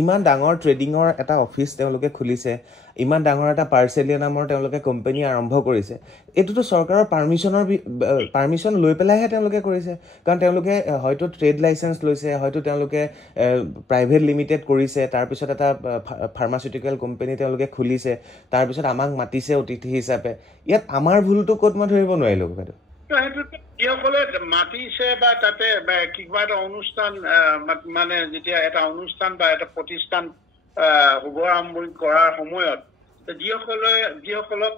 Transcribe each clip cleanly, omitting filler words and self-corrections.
ইমান ডাঙৰ ট্ৰেডিঙৰ এটা অফিচ তেওঁলোকে খুলিছে, ইমান ডাঙৰ এটা পাৰ্চেলিয়া নামৰ তেওঁলোকে কোম্পানী আৰম্ভ কৰিছে, এইটোতো চৰকাৰৰ পাৰ্মিশ্যন লৈ পেলাইহে তেওঁলোকে কৰিছে। কাৰণ তেওঁলোকে হয়তো ট্ৰেড লাইচেন্স লৈছে, হয়তো তেওঁলোকে প্ৰাইভেট লিমিটেড কৰিছে, তাৰপিছত এটা ফাৰ্মাচিউটিকেল কোম্পানী তেওঁলোকে খুলিছে, তাৰপিছত আমাক মাতিছে অতিথি হিচাপে। ইয়াত আমাৰ ভুলটো ক'ত মই ধৰিব নোৱাৰিলোঁ বাইদেউ। যিসকলে মাতিছে বা তাতে কিবা এটা অনুষ্ঠান মানে যেতিয়া এটা অনুষ্ঠান বা এটা প্ৰতিষ্ঠান শুভাৰম্ভ কৰাৰ সময়ত যিসকলক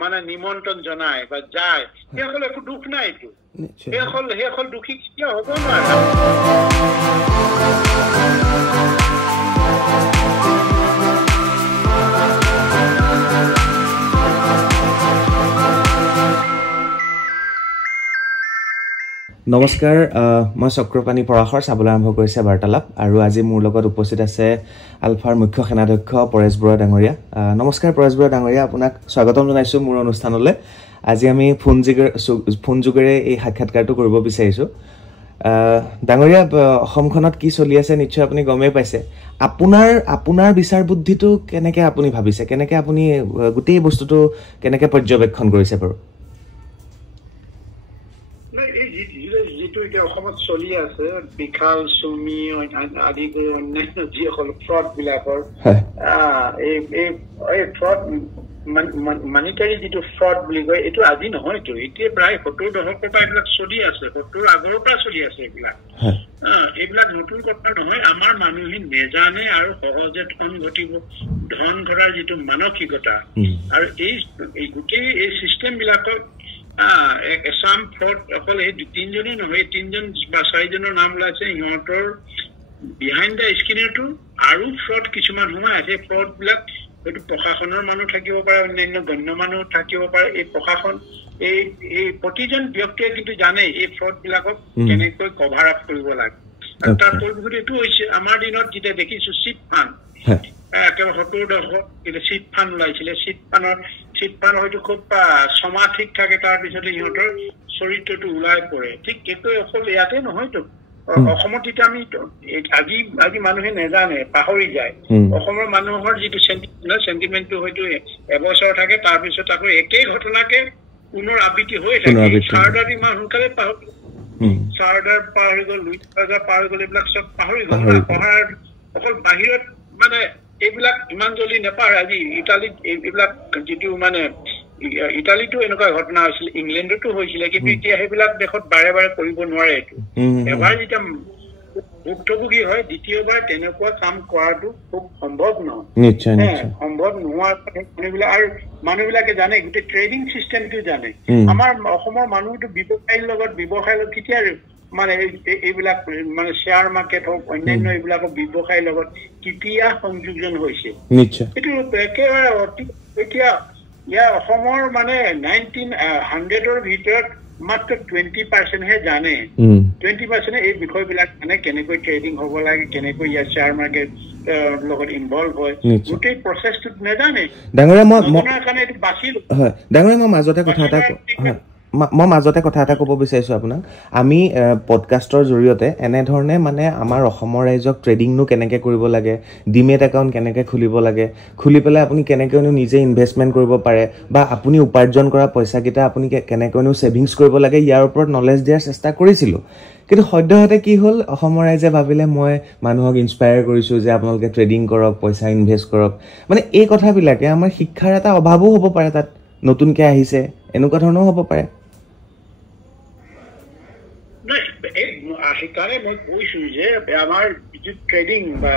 মানে নিমন্ত্ৰণ জনায় বা যায়, সেইসকলে একো দুখ নাই। এইটো সেইসকল দুখী কেতিয়াও হ'ব নোৱাৰে। নমস্কাৰ, মই চক্ৰপাণী পৰাশৰ চাবলৈ আৰম্ভ কৰিছে বাৰ্তালাপ, আৰু আজি মোৰ লগত উপস্থিত আছে আলফাৰ মুখ্য সেনাধ্যক্ষ পৰেশ বৰুৱা ডাঙৰীয়া। নমস্কাৰ পৰেশ বৰুৱা ডাঙৰীয়া, আপোনাক স্বাগতম জনাইছোঁ মোৰ অনুষ্ঠানলৈ। আজি আমি ফোন যোগেৰে এই সাক্ষাৎকাৰটো কৰিব বিচাৰিছোঁ। ডাঙৰীয়া, অসমখনত কি চলি আছে নিশ্চয় আপুনি গমেই পাইছে। আপোনাৰ বিচাৰ বুদ্ধিটো কেনেকৈ আপুনি ভাবিছে, কেনেকৈ আপুনি গোটেই বস্তুটো কেনেকৈ পৰ্যবেক্ষণ কৰিছে বাৰু? যিটো এতিয়া অসমত চলি আছে, বিশাল চুমি আদি কৰি অন্যান্য যিসকল ফ্ৰড বিলাকৰ এই ফ্ৰড মানিটাৰী যিটো ফ্ৰড বুলি কয়, এইটো আজি নহয়তো, এতিয়া প্ৰায় 70 দশকৰ পৰা এইবিলাক চলি আছে, 70 আগৰৰ পৰা চলি আছে এইবিলাক নতুন কথা নহয়। আমাৰ মানুহে নেজানে আৰু সহজে ধন ঘটাৰ যিটো মানসিকতা, আৰু এই গোটেই এই চিষ্টেম বিলাকক এছাম ফ্ৰড অকল এই 3জনেই নহয়, 3জন বা 4জনৰ নাম ওলাইছে। সিহঁতৰ বিহাইণ্ড দ্য স্ক্ৰীনতো আৰু ফ্ৰড কিছুমান সোমাই আছে। ফ্ৰড বিলাক হয়তো প্ৰশাসনৰ মানুহ থাকিব পাৰে, অন্যান্য গণ্য মানুহ থাকিব পাৰে। এই প্ৰশাসন এই প্ৰতিজন ব্যক্তিয়ে কিন্তু জানে এই ফ্ৰড বিলাকক কেনেকৈ কভাৰ আপ কৰিব লাগে। আৰু তাৰ পৰিপ্ৰেক্ষিতত এইটো হৈছে, আমাৰ দিনত যেতিয়া দেখিছো চিট ফাণ্ড, একেবাৰে 70 দশক এতিয়া চিট ফাণ্ড ওলাইছিলে। চিট ফাণ্ড হয়তো খুব ছমাহ ঠিক থাকে, তাৰপিছতে সিহঁতৰ চৰিত্ৰটো ওলাই পৰে। ঠিক এইটো অকল ইয়াতে নহয়তো, অসমত এতিয়া আমি আজি মানুহে নেজানে, পাহৰি যায়। অসমৰ মানুহৰ যিটো চেণ্টিমেণ্টটো হয়তো এবছৰ থাকে, তাৰপিছত আকৌ একেই ঘটনাকে পুনৰ আবৃত্তি হৈ থাকে। চাৰদাৰ ইমান সোনকালে পাহৰি, চাৰদাৰ পাৰ হৈ গ'ল, লুইচ চাৰ্জাৰ পাৰ হৈ গ'ল, এইবিলাক চব পাহৰি গ'ল। পঢ়াৰ অকল বাহিৰত মানে এইবিলাক ইমান জলদি নেপাহৰে। আজি ইটালীত এইবিলাক যিটো মানে ইটালীতো এনেকুৱা ঘটনা হৈছিল, ইংলেণ্ডতো হৈছিলে, কিন্তু এতিয়া সেইবিলাক দেশত বাৰে বাৰে কৰিব নোৱাৰে। এইটো এবাৰ যেতিয়া ভুক্তভোগী হয়, দ্বিতীয়বাৰ তেনেকুৱা কাম কৰাটো খুব সম্ভৱ নহয়। সম্ভৱ নোহোৱাৰ মানুহবিলাক, আৰু মানুহবিলাকে জানে গোটেই ট্ৰেডিং চিষ্টেমটো জানে। আমাৰ অসমৰ মানুহটো ব্যৱসায়ীৰ লগত কেতিয়া মানে এইবিলাক মানে শ্বেয়াৰ মাৰ্কেট হওক, অন্যান্য এইবিলাকৰ ব্যৱসায়ীৰ লগত কেতিয়া সংযোজন হৈছে, এইটো একেবাৰে এতিয়া ইয়াৰ অসমৰ মানে 1900ৰ ভিতৰত মাত্ৰ 20%হে জানে। 20% এই বিষয়বিলাক মানে কেনেকৈ ট্ৰেডিং হ'ব লাগে, কেনেকৈ ইয়াৰ শ্বেয়াৰ মাৰ্কেট লগত ইনভলভ হয়, গোটেই প্ৰচেছটোত নেজানে। ডাঙৰীয়া, মই মাজতে কথা এটা ক'ব বিচাৰিছোঁ আপোনাক। আমি পডকাষ্টৰ জৰিয়তে এনেধৰণে মানে আমাৰ অসমৰ ৰাইজক ট্ৰেডিংনো কেনেকৈ কৰিব লাগে, ডিমেট একাউণ্ট কেনেকৈ খুলিব লাগে, খুলি পেলাই আপুনি কেনেকৈনো নিজে ইনভেষ্টমেণ্ট কৰিব পাৰে, বা আপুনি উপাৰ্জন কৰা পইচাকেইটা আপুনি কেনেকৈনো ছেভিংছ কৰিব লাগে, ইয়াৰ ওপৰত নলেজ দিয়াৰ চেষ্টা কৰিছিলোঁ। কিন্তু সদ্যহতে কি হ'ল, অসমৰ ৰাইজে ভাবিলে মই মানুহক ইনস্পায়াৰ কৰিছোঁ যে আপোনালোকে ট্ৰেডিং কৰক, পইচা ইনভেষ্ট কৰক। মানে এই কথাবিলাকে আমাৰ শিক্ষাৰ এটা অভাৱো হ'ব পাৰে, তাত নতুনকৈ আহিছে এনেকুৱা ধৰণৰো হ'ব পাৰে। সেইকাৰণে মই কৈছো যে আমাৰ যিটো ট্ৰেডিং বা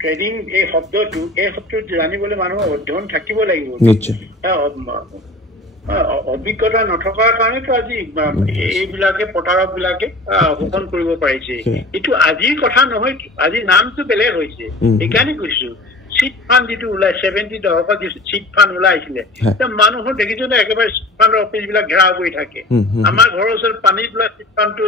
ট্ৰেডিং এই শব্দটো জানিবলৈ মানুহৰ অধ্যয়ন থাকিব লাগিব। অভিজ্ঞতা নথকাৰ কাৰণেতো আজি এইবিলাকে প্ৰতাৰক বিলাকে শোষণ কৰিব পাৰিছে। এইটো আজিৰ কথা নহয়, আজিৰ নামটো বেলেগ হৈছে। সেইকাৰণে কৈছো চিট ফাণ্ড যিটো ওলাই 70 দশকত যিটো চিট ফাণ্ড ওলাইছিলে, মানুহৰ দেখিছো নে একেবাৰে চিট ফাণ্ডৰ অফিচ বিলাক ঘেৰাও কৰি থাকে। আমাৰ ঘৰৰ ওচৰত পানী পেলাই চিট ফাণ্ডটো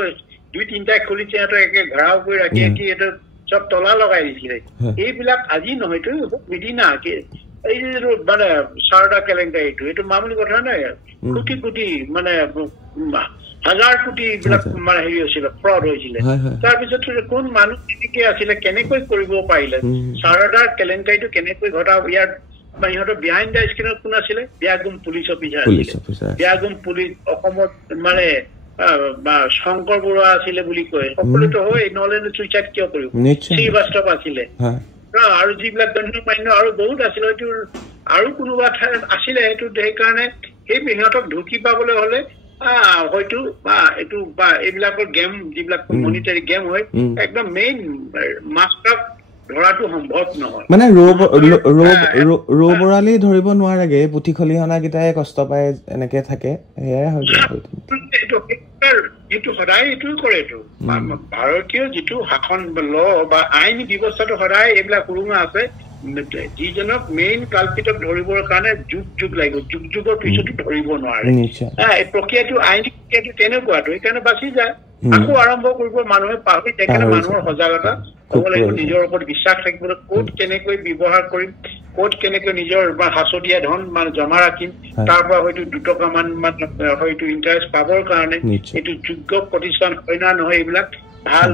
2-3টা খুলিছে, সিহঁতক একে ঘেৰাও কৰি ৰাখি এইটো চব তলা লগাই দিছিলে। এইবিলাক আজি নহয়তো সিদিনা এই যে মানে সাৰদা কেলেংকাৰীটো এইটো মামুলি কথা নাই কোটি কোটি মানে হাজাৰ কোটি বিলাক মানে হেৰি হৈছিলে ফ্ৰড হৈছিলে তাৰপিছত কোন মানুহ কেনেকে আছিলে কেনেকৈ কৰিব পাৰিলে সাৰদাৰ কেলেংকাৰীটো কেনেকৈ ঘটা ইয়াৰ ইহঁতৰ বিহাইণ্ড দ্য স্ক্ৰীণত কোন আছিলে বিয়াগুম পুলিচ অফিচাৰ বিয়াগুম পুলিচ অসমত মানে শংকৰ বৰুৱা আছিলে বুলি কয় সকলোতো হয় নহলে চুইচাইড কিয় কৰিব শ্ৰীবাস্তৱ আছিলে আৰু যিবিলাক দণ্ডমান্য আৰু বহুত আছিলে এইটো আৰু কোনোবা আছিলে সেইটো সেইকাৰণে সেই সিহঁতক ঢুকি পাবলৈ হলে হয়তো বা এইটো বা এইবিলাকৰ গেম যিবিলাক মনিটাৰী গেম হয় একদম মেইন মাষ্টাৰ ধৰাটো সম্ভৱ নহয় মানে ৰবৰালি ধৰিব নোৱাৰেগে পুথি খলিহনা কেইটাই কষ্ট পায় এনেকে থাকে সেয়াই হয় যিটো সদায় এইটো কৰে এইটো ভাৰতীয় যিটো শাসন ল বা আইন ব্যৱস্থাটো সদায় এইবিলাক সুৰুঙা আছে যিজনক মেইন কালপিতক ধৰিবৰ কাৰণে যুগ লাগিব যুগৰ পিছতো ধৰিব নোৱাৰে এই প্ৰক্ৰিয়াটো আইনী প্ৰক্ৰিয়াটো তেনেকুৱাটো সেইকাৰণে বাচি যায় আকৌ আৰম্ভ কৰিব মানুহে পাহৰি সেইকাৰণে মানুহৰ সজাগতা হ'ব লাগিব নিজৰ ওপৰত বিশ্বাস থাকিব ক'ত কেনেকৈ ব্যৱহাৰ কৰিম ক'ত কেনেকৈ নিজৰ হাঁচতীয়া ধন মানে জমা ৰাখিম তাৰ পৰা হয়তো 2 টকামান হয়তো ইণ্টাৰেষ্ট পাবৰ কাৰণে এইটো যোগ্য প্ৰতিষ্ঠান হয় না নহয় এইবিলাক ভাল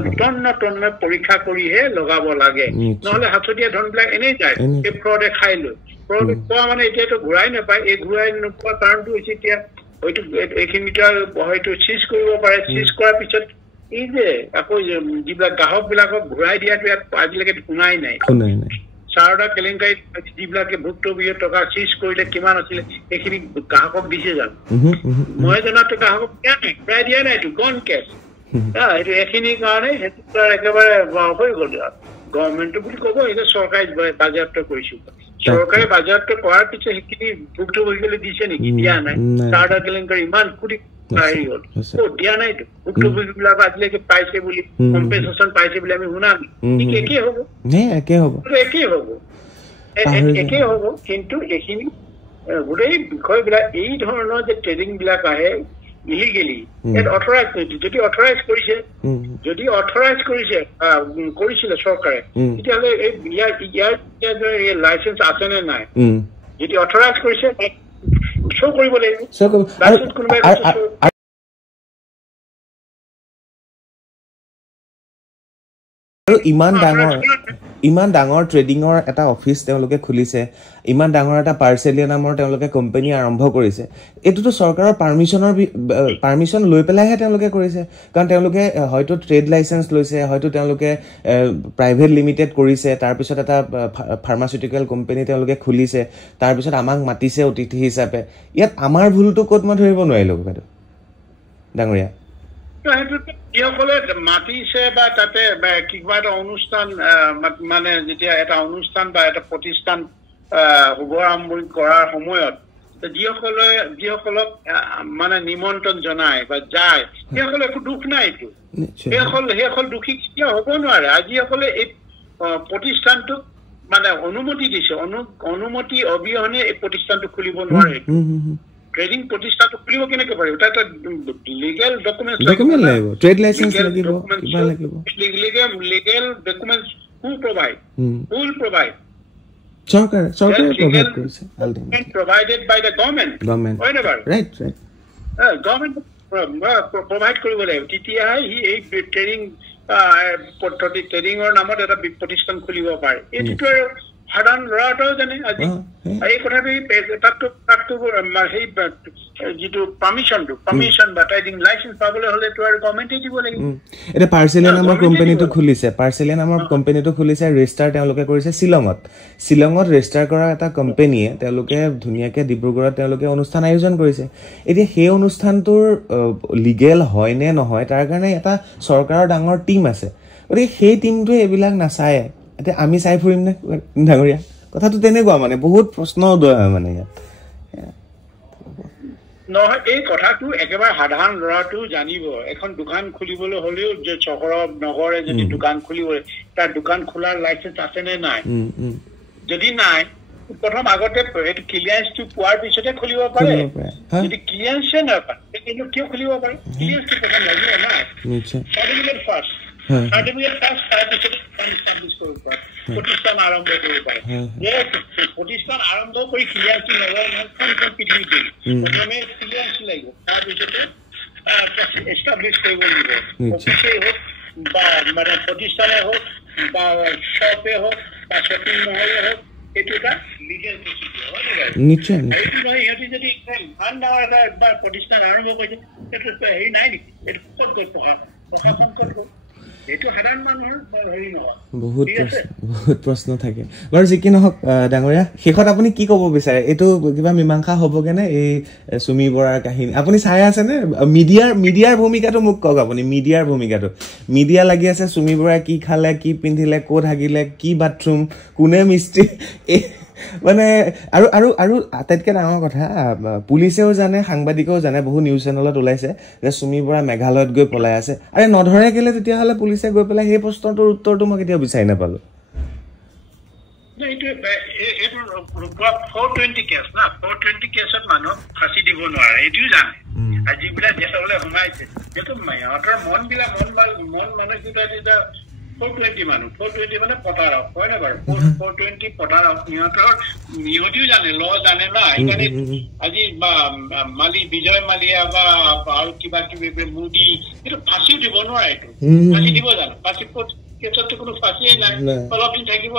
তন্ন পৰীক্ষা কৰিহে লগাব লাগে নহলে হাঁচতীয়া ধনবিলাক এনেই যায় এই ফ্ৰডে খাই লৈ ফ্ৰডে খোৱা মানে এতিয়াতো ঘূৰাই নাপায় এই ঘূৰাই নোপোৱা কাৰণটো হৈছে এতিয়া হয়তো এইখিনিটা হয়তো চিজ কৰিব পাৰে চিজ কৰাৰ পিছত এই যে আকৌ যিবিলাক গ্ৰাহক বিলাকক ঘূৰাই দিয়াটো ইয়াত আজিলৈকে শুনাই নাই সাৰদা কেলেংকাৰীত যিবিলাকে ভুক্তভোগী টকা চিজ কৰিলে কিমান আছিলে এইখিনি গ্ৰাহকক দিছে জানো মই জনাতো গ্ৰাহকক ঘূৰাই দিয়া নাই এইটো গন কেছ এইটো এইখিনিৰ কাৰণে সেইটো একেবাৰে হৈ গ'ল গভৰ্ণমেণ্টটো বুলি ক'ব এতিয়া চৰকাৰে বাজেয়াপ্ত কৰিছো চৰকাৰে বাজেয়াপ্ত কৰাৰ পিছত সেইখিনি ভুক্তভোগীলৈ দিছে নেকি দিয়া নাই সাৰদা কেলেংকাৰী ইমান কোটি হেৰি হ'ল দিয়া নাইতো ভুক্তভোগীবিলাক আজিলৈকে পাইছে বুলি কম্পেনচেশ্যন পাইছে বুলি আমি শুনা ঠিক একেই হ'ব কিন্তু এইখিনি গোটেই বিষয়বিলাক এই ধৰণৰ যে ট্ৰেডিং বিলাক আহে ইলিগেলি ইয়াত অথৰাইজ যদি অথৰাইজ কৰিছিলে চৰকাৰে তেতিয়াহ'লে ইয়াৰ লাইচেঞ্চ আছে নে নাই যদি অথৰাইজ কৰিছে শ্ব' কৰিব লাগিব লাইচেঞ্চ কোনোবাই আৰু ইমান ডাঙৰ ট্ৰেডিঙৰ এটা অফিচ তেওঁলোকে খুলিছে ইমান ডাঙৰ এটা পাৰ্চেলিয়া নামৰ তেওঁলোকে কোম্পানী আৰম্ভ কৰিছে এইটোতো চৰকাৰৰ পাৰ্মিশ্যন লৈ পেলাইহে তেওঁলোকে কৰিছে কাৰণ তেওঁলোকে হয়তো ট্ৰেড লাইচেঞ্চ লৈছে হয়তো তেওঁলোকে প্ৰাইভেট লিমিটেড কৰিছে তাৰপিছত এটা ফাৰ্মাচিউটিকেল কোম্পানী তেওঁলোকে খুলিছে তাৰপিছত আমাক মাতিছে অতিথি হিচাপে ইয়াত আমাৰ ভুলটো ক'ত মই ধৰিব নোৱাৰিলোঁ বাইদেউ ডাঙৰীয়া যিসকলে মাতিছে বা তাতে কিবা এটা অনুষ্ঠান মানে যেতিয়া এটা অনুষ্ঠান বা এটা প্ৰতিষ্ঠান শুভাৰম্ভ কৰাৰ সময়ত যিসকলক মানে নিমন্ত্ৰণ জনায় বা যায় সেইসকলে একো দুখ নাই এইটো সেইসকল দুখী কেতিয়া হ'ব নোৱাৰে আজিসকলে এই প্ৰতিষ্ঠানটোক মানে অনুমতি দিছে অনুমতি অবিহনে এই প্ৰতিষ্ঠানটো খুলিব নোৱাৰে ট্ৰেডিং প্ৰতিষ্ঠানটো খুলিব কেনেকৈ পাৰিব তাত লিগেল ডকুমেণ্টছ লাগিব ট্ৰেড লাইচেঞ্চ লাগিব কিবা লাগিব লিগেল ডকুমেণ্টছ who provide চৰকাৰে provide কৰিছে provided by the government right government provide কৰিব লাগিব তেতিয়াহে এই ট্ৰেডিং পদ্ধতি ট্ৰেডিঙৰ নামত এটা প্ৰতিষ্ঠান খুলিব পাৰে এইটো সাধাৰণ ল'ৰাটাও জানে আজি এই কথাটো তাততো সেই যিটো পাৰ্মিশ্যন বা ট্ৰেডিং লাইচেঞ্চ পাবলৈ হ'লেতো আৰু গভৰ্ণমেণ্টে দিব লাগিব এতিয়া পাৰ্চেলিয়া নামৰ কোম্পানীটো খুলিছে ৰেজিষ্টাৰ তেওঁলোকে কৰিছে শ্বিলঙত ৰেজিষ্টাৰ কৰা এটা কোম্পানীয়ে তেওঁলোকে ধুনীয়াকৈ ডিব্ৰুগড়ত তেওঁলোকে অনুষ্ঠান আয়োজন কৰিছে এতিয়া সেই অনুষ্ঠানটোৰ লিগেল হয় নে নহয় তাৰ কাৰণে এটা চৰকাৰৰ ডাঙৰ টীম আছে গতিকে সেই টীমটোৱে এইবিলাক নাচায় এতিয়া আমি চাই ফুৰিম নে ডাঙৰীয়া কথাটো তেনেকুৱা মানে বহুত প্ৰশ্ন উদয় হয় মানে ইয়াত নহয় এই কথাটো একেবাৰে সাধাৰণ ল'ৰাটো জানিব এখন দোকান খুলিবলৈ হ'লেও যে চহৰৰ নগৰে যদি দোকান খুলিবলৈ তাৰ দোকান খোলাৰ লাইচেঞ্চ আছে নে নাই যদি নাই প্ৰথম আগতে এইটো ক্লিয়াৰেন্সটো পোৱাৰ পিছতে খুলিব পাৰে যদি ক্লিয়াৰেন্সে নাপায় কিন্তু কিয় খুলিব পাৰে ক্লিয়াৰেন্সটো প্ৰথম লাগিব না চাৰ্টিফিকেট ফাৰ্ষ্ট সাৰ্টিফিকেট ফাৰ্ষ্ট তাৰপিছত প্ৰতিষ্ঠান আৰম্ভ কৰিব পাৰে যে প্ৰতিষ্ঠান আৰম্ভ কৰি ক্লিয়াৰটি নলয় পৃথিৱীতে প্ৰথমে ক্লিয়াৰটি লাগিব তাৰপিছতে এষ্টাব্লিছ কৰিব লাগিব অফিচেই হওক বা মানে প্ৰতিষ্ঠানে হওক বা শ্বপে হওক বা শ্বপিং মলে হওক এইটো এটা লিগেল প্ৰচিডিউৰ হয় নিশ্চয় এইটো নহয় ইহঁতে যদি ইমান ডাঙৰ এটা প্ৰতিষ্ঠান আৰম্ভ কৰিছে এইটো হেৰি নাই নেকি এইটো ক'ত গ'ল প্ৰশাসন ক'ত গ'ল এইটো সাধাৰণ মানুহৰ হেৰি নহয় বহুত প্ৰশ্ন থাকে বাৰু যি কি নহওক ডাঙৰীয়া শেষত আপুনি কি ক'ব বিচাৰে এইটো কিবা মীমাংসা হ'বগে নে এই সুমি বৰাৰ কাহিনী আপুনি চাই আছে নে মিডিয়াৰ ভূমিকাটো মোক কওক আপুনি মিডিয়াৰ ভূমিকাটো মিডিয়া লাগি আছে সুমি বৰাই কি খালে কি পিন্ধিলে ক'ত হাগিলে কি বাথৰুম কোনে মিস্ত্ৰী মানে আৰু আৰু আৰু আটাইতকৈ ডাঙৰ কথা পুলিচেও জানে সাংবাদিকেও জানে বহু নিউজ চেনেলত ওলাইছে যে সুমি বৰা মেঘালয়ত গৈ পলাই আছে আৰে নধৰে কেলে তেতিয়াহ'লে পুলিচে গৈ পেলাই সেই প্ৰশ্নটোৰ উত্তৰটো মই কেতিয়াও বিচাৰি নাপালোঁ 420 কেছ না 420 কেছত মানুহ ফাঁচি দিব নোৱাৰে এইটোও জানে আৰু যিবিলাক দেশলৈ সোমাইছে যিহেতু সিহঁতৰ মনবিলাক মন মানসিকতা যেতিয়া 420 মানুহ 420 মানে পতাৰক হয় না বাৰু 420 পতাৰক সিহঁতিও জানে ল জানে না সেইকাৰণে আজি বিজয় মালিয়া বা আৰু কিবা কিবি মোদী এইটো ফাঁচি দিব নোৱাৰে এইটো ফাঁচি দিব জানো ফাঁচি কেছতো কোনো ফাঁচিয়ে নাই অলপ দিন থাকিব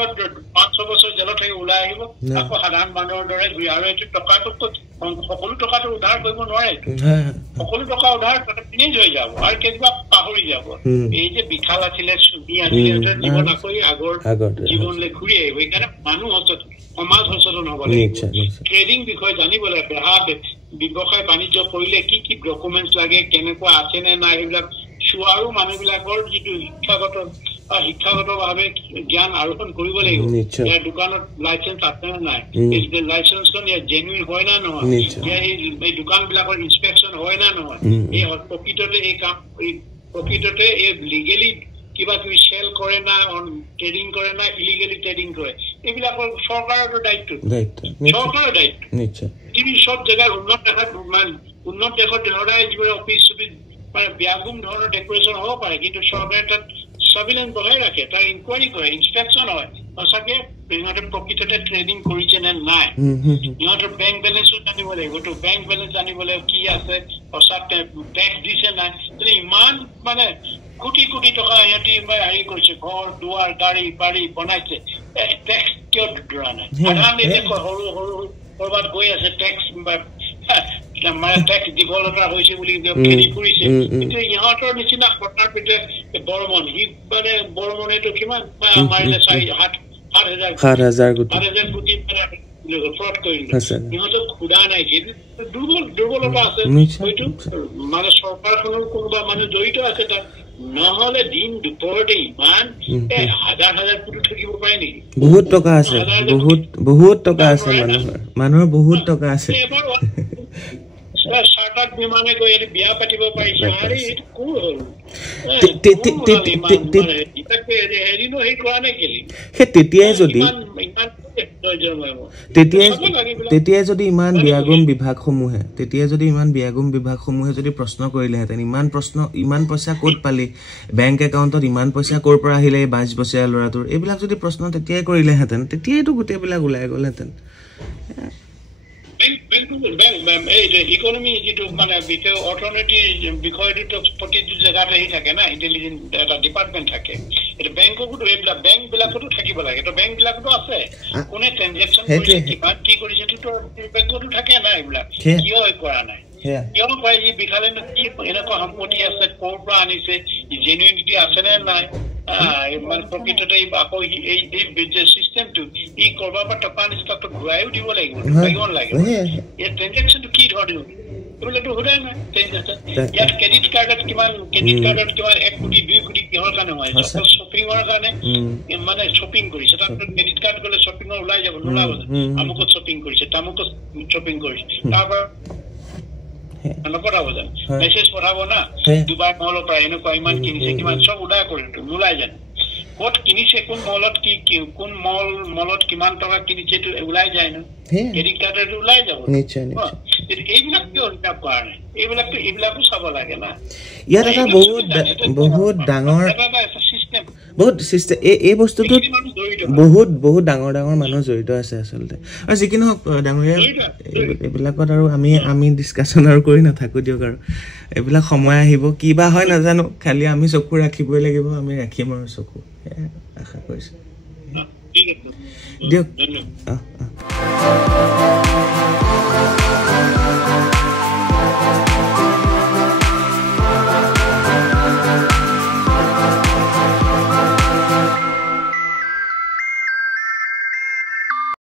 5-6 বছৰ জেলত থাকি ওলাই আহিব আকৌ সাধাৰণ মানুহৰ দৰে আৰু এইটো টকাটো সকলো টকাটো উদ্ধাৰ কৰিব নোৱাৰে সকলো টকা উদ্ধাৰ পিনেই হৈ যাব আৰু কেতিয়াবা পাহৰি যাব এই যে বিশাল আছিলে চুমি আছিলে জীৱন আকৌ আগৰ জীৱনলৈ ঘূৰি আহিব সেইকাৰণে মানুহ সচেতন সমাজ সচেতন হ'ব লাগিব ট্ৰেডিং বিষয়ে জানিব লাগে ব্যৱসায় বাণিজ্য কৰিলে কি কি ডকুমেণ্টছ লাগে কেনেকুৱা আছে নে নাই সেইবিলাক চোৱাৰো মানুহবিলাকৰ যিটো শিক্ষাগতভাৱে জ্ঞান আৰোপণ কৰিব লাগিব ইয়াৰ দোকানত লাইচেঞ্চ আছে নে নাই লাইচেঞ্চখন ইয়াৰ জেনুইন হয় না নহয় এই দোকানবিলাকৰ ইনস্পেকশ্যন হয় না নহয় এই প্ৰকৃততে এই লিগেলি কিবা কিবি চেল কৰে না ট্ৰেডিং কৰে না ইলিগেলি ট্ৰেডিং কৰে এইবিলাকৰ চৰকাৰৰ দায়িত্ব চৰকাৰৰ দায়িত্ব পৃথিৱীৰ চব জেগাত উন্নত দেশত ধৰাই যিবোৰ অফিচ চফিচ মানে ব্যাগুম ধৰণৰ ডেকৰেশ্যন হ'ব পাৰে কিন্তু চৰকাৰে তাত সাৰ্ভিলেন্স বহাই ৰাখে তাৰ ইনকুৱাৰী কৰে ইনস্পেকশ্যন হয় সঁচাকে সিহঁতে প্ৰকৃততে ট্ৰেডিং কৰিছে নে নাই সিহঁতৰ বেংক বেলেঞ্চো জানিব লাগিব তো বেংক বেলেঞ্চ জানিব লাগিব কি আছে সঁচাকে টেক্স দিছে নাই ইমান মানে কোটি কোটি টকা সিহঁতি হেৰি কৰিছে ঘৰ দুৱাৰ গাড়ী বাৰী বনাইছে টেক্স কিয় ধৰা নাই সাধাৰণতে সৰু সৰু ক'ৰবাত গৈ আছে টেক্স মানে টেক্স দীঘলতা হৈছে বুলি খেলি ফুৰিছে কিন্তু ইহঁতৰ নিচিনা ঘটনাৰ পিছতে বৰ্মন সি মানে বৰ্মনেতো কিমান মাৰিলে 7,000 কোটি ফ্ৰড কৰিলে সিহঁতক সোধা নাই দুৰ্বলতা আছে হয়তো মানে চৰকাৰখনৰ কোনোবা মানুহ জড়িত আছে তাত নহলে দিন দুপৰতে ইমান হাজাৰ কোটি থাকিব পাৰে নেকি বহুত টকা আছে বহুত টকা আছে মানুহৰ বহুত টকা আছে চাৰ্টাৰ্ড বিমানে গৈ বিয়া পাতিব পাৰিছে আৰে এইটো কোন হ'ল তেতিয়াই যদি ইমান বিয়াগম বিভাগসমূহে যদি প্ৰশ্ন কৰিলেহেঁতেন ইমান পইচা ক'ত পালি বেংক একাউণ্টত ইমান পইচা ক'ৰ পৰা আহিলে 22 বছৰীয়া ল'ৰাটোৰ এইবিলাক যদি প্ৰশ্ন তেতিয়াই কৰিলেহেঁতেন তেতিয়াইতো গোটেইবিলাক ওলাই গ'লহেঁতেন ইকনমি যিটো মানে বিষয় অৰ্থনীতিৰ বিষয়টো প্ৰতিটো জেগাতে থাকে না ইণ্টেলিজেন্ট এটা ডিপাৰ্টমেণ্ট থাকে এইটো বেংকতো এইবিলাক বেংকবিলাকতো থাকিব লাগে এইটো বেংকবিলাকতো আছে কোনে ট্ৰেনজেকশ্যন কৰিছে কিমান কি কৰিছে এইটো বেংকতো থাকে না এইবিলাক কিয় কৰা নাই কিয় কয় যে বিশালেনো কি এনেকুৱা সম্পত্তি আছে ক'ৰ পৰা আনিছে জেনুইনিটি আছে নে নাই মানে প্ৰকৃততে আকৌ এই চিষ্টেমটো ই কৰবাৰ পৰা টকা আনিছে তাতো ঘূৰাইও দিব লাগিব এই ট্ৰেনজেকশ্যনটো কি ধৰণৰ এইবিলাকতো সোধা নাই ইয়াত ক্ৰেডিট কাৰ্ডত কিমান 1 কোটি 2 কোটি কিহৰ কাৰণে হয় শ্বপিঙৰ কাৰণে মানে শ্বপিং কৰিছে তাত ক্ৰেডিট কাৰ্ড গ'লে শ্বপিঙৰ ওলাই যাব নোলাব আমুকত শ্বপিং কৰিছে তামুকত শ্বপিং কৰিছে তাৰপৰা নপঠাব জানো মেছেজ পঠাব না ডুবাই মহলৰ পৰা এনেকুৱা ইমান কিনিছে কিমান চব উদায় কৰি নোলাই জানো ক'ত কিনিছে, কোন মলত কোন মলত কিমান টকা কিনিছে এইটো ওলাই যায় ন, ক্ৰেডিট কাৰ্ডত ওলাই যাব। নিশ্চয় এইবিলাক কিয় হিচাপ কৰা নাই? এইবিলাকো চাব লাগে না। ইয়াত এটা বহুত ডাঙৰ বহুত চিষ্টেম, এই বস্তুটোত বহুত ডাঙৰ মানুহ জড়িত আছে আচলতে। আৰু যি কি নহওক ডাঙৰীয়া, এইবিলাকত আৰু আমি ডিছকাশ্যন আৰু কৰি নাথাকোঁ দিয়ক। আৰু এইবিলাক সময় আহিব, কিবা হয় নাজানো, খালি আমি চকু ৰাখিবই লাগিব, আমি ৰাখিম আৰু চকু, সেয়াই আশা কৰিছোঁ। ঠিক আছে দিয়ক।